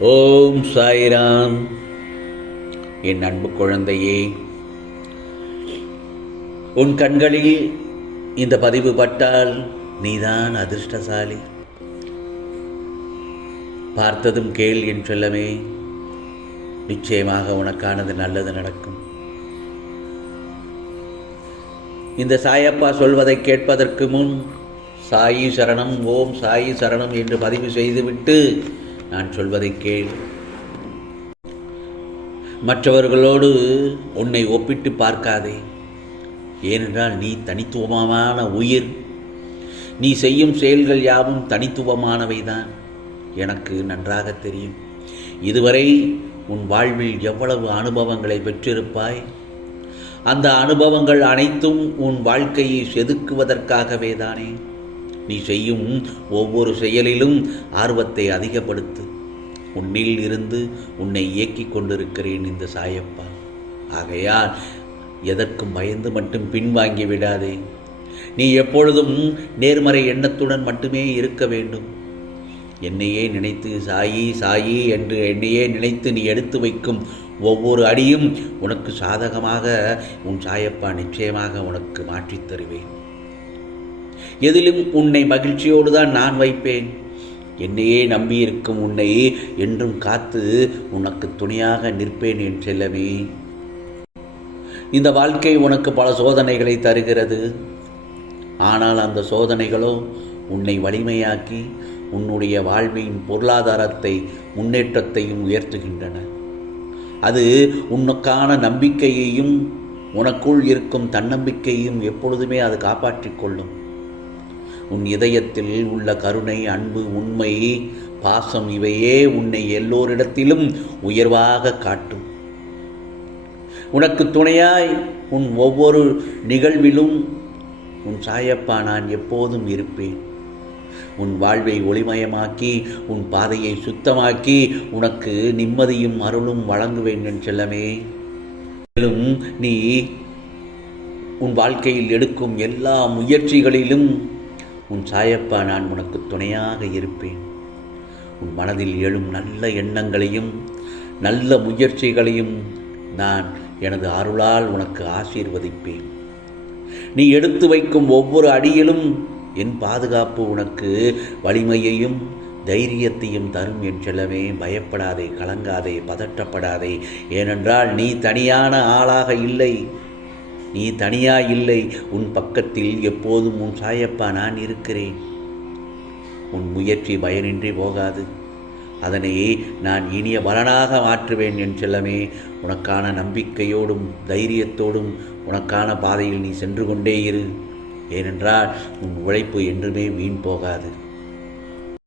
ஓம் சாய்ராம். என் அன்பு குழந்தையே உன் கண்களில் இந்த பதிவு பட்டால் நீதான் அதிர்ஷ்டசாலி. பார்த்ததும் கேள் என் செல்லமே நிச்சயமாக உனக்கானது நல்லது நடக்கும். இந்த சாயப்பா சொல்வதை கேட்பதற்கு முன் சாயி சரணம் ஓம் சாயி சரணம் என்று பதிவு செய்துவிட்டு நான் சொல்வதை கேள். மற்றவர்களோடு உன்னை ஒப்பிட்டு பார்க்காதே. ஏனென்றால் நீ தனித்துவமான உயிர். நீ செய்யும் செயல்கள் யாவும் தனித்துவமானவை தான் எனக்கு நன்றாக தெரியும். இதுவரை உன் வாழ்வில் எவ்வளவு அனுபவங்களை பெற்றிருப்பாய்? அந்த அனுபவங்கள் அனைத்தும் உன் வாழ்க்கையை செதுக்குவதற்காகவே தானே நீ செய்யும் ஒவ்வொரு செயலிலும் ஆர்வத்தை அதிகப்படுத்து. உன்னில் இருந்து உன்னை இயக்கிக் கொண்டிருக்கிறேன் இந்த சாயப்பா. ஆகையால் எதற்கும் பயந்து மட்டும் பின்வாங்கி விடாதே. நீ எப்பொழுதும் நேர்மறை எண்ணத்துடன் மட்டுமே இருக்க வேண்டும். என்னையே நினைத்து சாயி சாயி என்று என்னையே நினைத்து நீ எடுத்து வைக்கும் ஒவ்வொரு அடியும் உனக்கு சாதகமாக உன் சாயப்பா நிச்சயமாக உனக்கு மாற்றித் தருவேன். எதிலும் உன்னை மகிழ்ச்சியோடு தான் நான் வைப்பேன். என்னையே நம்பியிருக்கும் உன்னை என்றும் காத்து உனக்கு துணையாக நிற்பேன் என் செல்லவே இந்த வாழ்க்கை உனக்கு பல சோதனைகளை தருகிறது. ஆனால் அந்த சோதனைகளோ உன்னை வலிமையாக்கி உன்னுடைய வாழ்வின் பொருளாதாரத்தை முன்னேற்றத்தையும் உயர்த்துகின்றன. அது உனக்கான நம்பிக்கையையும் உனக்குள் இருக்கும் தன்னம்பிக்கையும் எப்பொழுதுமே அது காப்பாற்றிக் கொள்ளும். உன் இதயத்தில் உள்ள கருணை அன்பு உண்மை பாசம் இவையே உன்னை எல்லோரிடத்திலும் உயர்வாக காட்டும். உனக்கு துணையாய் உன் ஒவ்வொரு நிகழ்விலும் உன் சாயப்பா நான் எப்போதும் இருப்பேன். உன் வாழ்வை ஒளிமயமாக்கி உன் பாதையை சுத்தமாக்கி உனக்கு நிம்மதியும் அருளும் வழங்குவேன் என் செல்லமே. மேலும் நீ உன் வாழ்க்கையில் எடுக்கும் எல்லா முயற்சிகளிலும் உன் சாயப்பா நான் உனக்கு துணையாக இருப்பேன். உன் மனதில் எழும் நல்ல எண்ணங்களையும் நல்ல முயற்சிகளையும் நான் எனது அருளால் உனக்கு ஆசீர்வதிப்பேன். நீ எடுத்து வைக்கும் ஒவ்வொரு அடியிலும் என் பாதுகாப்பு உனக்கு வலிமையையும் தைரியத்தையும் தரும் என் செல்லவே பயப்படாதே கலங்காதே பதற்றப்படாதே ஏனென்றால் நீ தனியான ஆளாக இல்லை. நீ தனியா இல்லை. உன் பக்கத்தில் எப்போதும் உன் சாயப்பா நான் இருக்கிறேன். உன் முயற்சி பயனின்றி போகாது. அதனை நான் இனிய பலனாக மாற்றுவேன் என் செல்லமே. உனக்கான நம்பிக்கையோடும் தைரியத்தோடும் உனக்கான பாதையில் நீ சென்று கொண்டே இரு. ஏனென்றால் உன் உழைப்பு என்றுமே வீண் போகாது.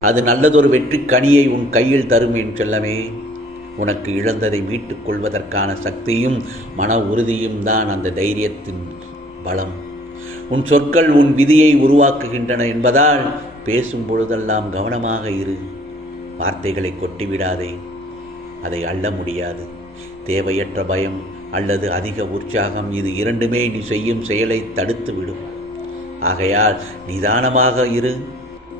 அது நல்லதொரு வெற்றி கனியை உன் கையில் தரும் என் செல்லமே. உனக்கு இழந்ததை மீட்டுக் கொள்வதற்கான சக்தியும் மன உறுதியும் தான் அந்த தைரியத்தின் பலம். உன் சொற்கள் உன் விதியை உருவாக்குகின்றன என்பதால் பேசும் பொழுதெல்லாம் கவனமாக இரு. வார்த்தைகளை கொட்டிவிடாதே. அதை அள்ள முடியாது. தேவையற்ற பயம் அல்லது அதிக உற்சாகம் இது இரண்டுமே நீ செய்யும் செயலை தடுத்து விடும் ஆகையால் நிதானமாக இரு.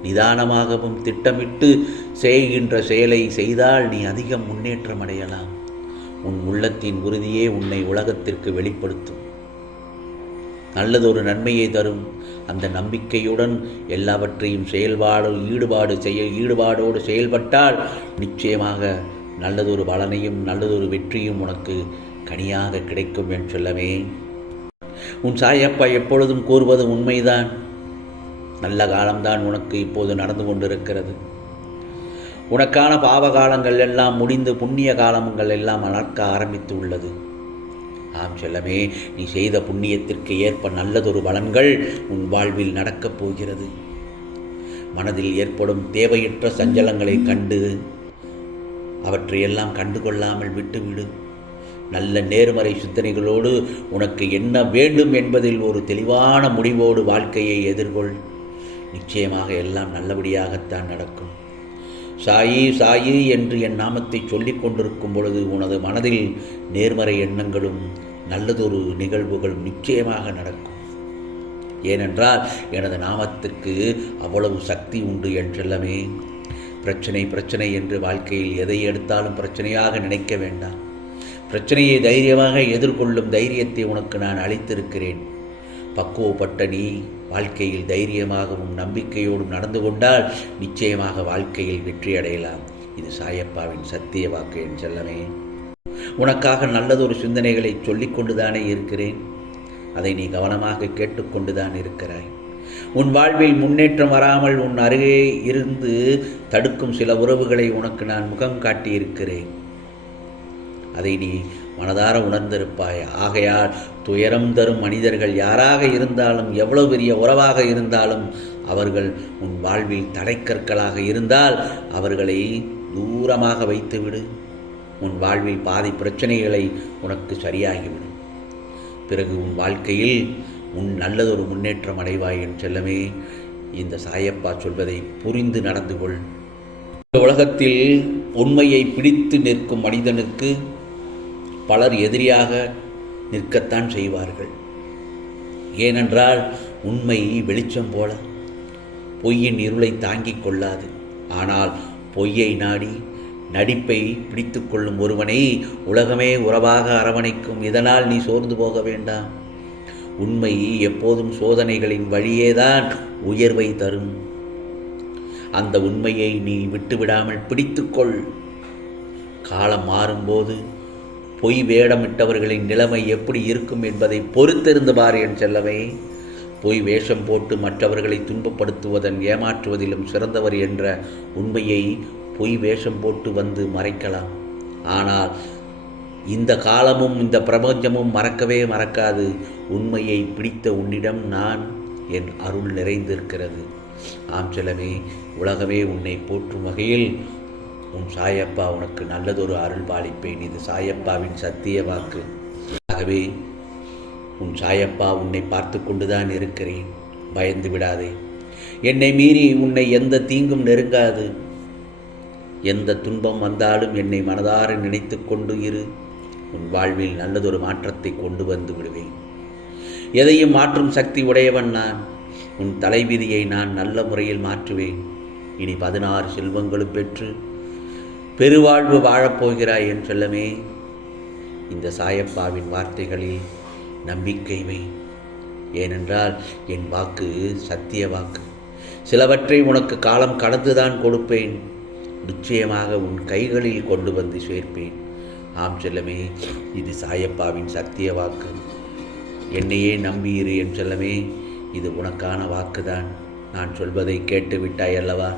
நிதானமாகவும் திட்டமிட்டு செய்கின்ற செயலை செய்தால் நீ அதிகம் முன்னேற்றம் அடையலாம். உன் உள்ளத்தின் உறுதியே உன்னை உலகத்திற்கு வெளிப்படுத்தும். நல்லதொரு நன்மையை தரும். அந்த நம்பிக்கையுடன் எல்லாவற்றையும் செயல்பாடு ஈடுபாடு செய்ய ஈடுபாடோடு செயல்பட்டால் நிச்சயமாக நல்லதொரு பலனையும் நல்லதொரு வெற்றியும் உனக்கு கனியாக கிடைக்கும் என்று சொல்லவே. உன் சாயப்பா எப்பொழுதும் கூறுவது உண்மைதான். நல்ல காலம்தான் உனக்கு இப்போது நடந்து கொண்டிருக்கிறது. உனக்கான பாவ காலங்கள் எல்லாம் முடிந்து புண்ணிய காலங்கள் எல்லாம் நடக்க ஆரம்பித்து உள்ளது. ஆம் செல்லமே நீ செய்த புண்ணியத்திற்கு ஏற்ப நல்லதொரு பலன்கள் உன் வாழ்வில் நடக்கப் போகிறது. மனதில் ஏற்படும் தேவையற்ற சஞ்சலங்களை கண்டு அவற்றையெல்லாம் கண்டுகொள்ளாமல் விட்டுவிடு. நல்ல நேர்மறை சிந்தனைகளோடு உனக்கு என்ன வேண்டும் என்பதில் ஒரு தெளிவான முடிவோடு வாழ்க்கையை எதிர்கொள். நிச்சயமாக எல்லாம் நல்லபடியாகத்தான் நடக்கும். சாயி சாயி என்று என் நாமத்தை சொல்லிக் கொண்டிருக்கும் பொழுது உனது மனதில் நேர்மறை எண்ணங்களும் நல்லதொரு நிகழ்வுகளும் நிச்சயமாக நடக்கும். ஏனென்றால் எனது நாமத்திற்கு அவ்வளவு சக்தி உண்டு என்றெல்லாமே பிரச்சனை பிரச்சனை என்று வாழ்க்கையில் எதை எடுத்தாலும் பிரச்சனையாக நினைக்க வேண்டாம். பிரச்சனையை தைரியமாக எதிர்கொள்ளும் தைரியத்தை உனக்கு நான் அளித்திருக்கிறேன். பக்குவப்பட்ட நீ வாழ்க்கையில் தைரியமாகவும் நம்பிக்கையோடும் நடந்து கொண்டால் நிச்சயமாக வாழ்க்கையில் வெற்றி அடையலாம். இது சாயப்பாவின் சத்திய வாக்கு என் செல்லமே. உனக்காக நல்லதொரு சிந்தனைகளை சொல்லிக்கொண்டுதானே இருக்கிறேன். அதை நீ கவனமாக கேட்டுக்கொண்டுதான் இருக்கிறாய். உன் வாழ்வில் முன்னேற்றம் வராமல் உன் அருகே இருந்து தடுக்கும் சில உறவுகளை உனக்கு நான் முகம் காட்டியிருக்கிறேன். அதை நீ மனதார உணர்ந்திருப்பாய். ஆகையால் துயரம் தரும் மனிதர்கள் யாராக இருந்தாலும் எவ்வளவு பெரிய உறவாக இருந்தாலும் அவர்கள் உன் வாழ்வில் தடைக்கற்களாக இருந்தால் அவர்களை தூரமாக வைத்துவிடு. உன் வாழ்வில் பாதி பிரச்சனைகளை உனக்கு சரியாகிவிடும். பிறகு உன் வாழ்க்கையில் உன் நல்லதொரு முன்னேற்றம் அடைவாய் என் செல்லமே. இந்த சாயப்பா சொல்வதை புரிந்து நடந்து கொள் இந்த உலகத்தில் உண்மையை பிடித்து நிற்கும் மனிதனுக்கு பலர் எதிரியாக நிற்கத்தான் செய்வார்கள். ஏனென்றால் உண்மை வெளிச்சம் போல பொய்யின் இருளை தாங்கிக் கொள்ளாது. ஆனால் பொய்யை நாடி நடிப்பை பிடித்து கொள்ளும் ஒருவனை உலகமே உறவாக அரவணைக்கும். இதனால் நீ சோர்ந்து போக வேண்டாம். உண்மை எப்போதும் சோதனைகளின் வழியேதான் உயர்வை தரும். அந்த உண்மையை நீ விட்டுவிடாமல் பிடித்துக்கொள் காலம் மாறும்போது பொய் வேடமிட்டவர்களின் நிலைமை எப்படி இருக்கும் என்பதை பொறுத்திருந்து பார் என் செல்லவே பொய் வேஷம் போட்டு மற்றவர்களை துன்பப்படுத்துவதன் ஏமாற்றுவதிலும் சிறந்தவர் என்ற உண்மையை பொய் வேஷம் போட்டு வந்து மறைக்கலாம். ஆனால் இந்த காலமும் இந்த பிரபஞ்சமும் மறக்கவே மறக்காது. உண்மையை பிடித்த உன்னிடம் நான் என் அருள் நிறைந்திருக்கிறது. ஆம் செல்லமே உலகமே உன்னை போற்றும் வகையில் உன் சாயப்பா உனக்கு நல்லதொரு அருள் பாலிப்பேன். இது சாயப்பாவின் சத்திய வாக்கு. ஆகவே உன் சாயப்பா உன்னை பார்த்து கொண்டுதான் இருக்கிறேன். பயந்து விடாதே. என்னை மீறி உன்னை எந்த தீங்கும் நெருங்காது. எந்த துன்பம் வந்தாலும் என்னை மனதார நினைத்து கொண்டு இரு. உன் வாழ்வில் நல்லதொரு மாற்றத்தை கொண்டு வந்து விடுவேன். எதையும் மாற்றும் சக்தி உடையவன் நான். உன் தலைவிதியை நான் நல்ல முறையில் மாற்றுவேன். இனி பதினாறு செல்வங்களும் பெற்று பெருவாழ்வு வாழப்போகிறாய் என் செல்லமே. இந்த சாயப்பாவின் வார்த்தைகளில் நம்பிக்கை வை. ஏனென்றால் என் வாக்கு சத்திய வாக்கு. சிலவற்றை உனக்கு காலம் கடந்துதான் கொடுப்பேன். நிச்சயமாக உன் கைகளில் கொண்டு வந்து சேர்ப்பேன். ஆம் செல்லமே இது சாயப்பாவின் சத்திய வாக்கு. என்னையே நம்பியிரு என் செல்லமே இது உனக்கான வாக்குதான். நான் சொல்வதை கேட்டு விட்டாய் அல்லவா?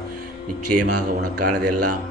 நிச்சயமாக உனக்கானதெல்லாம்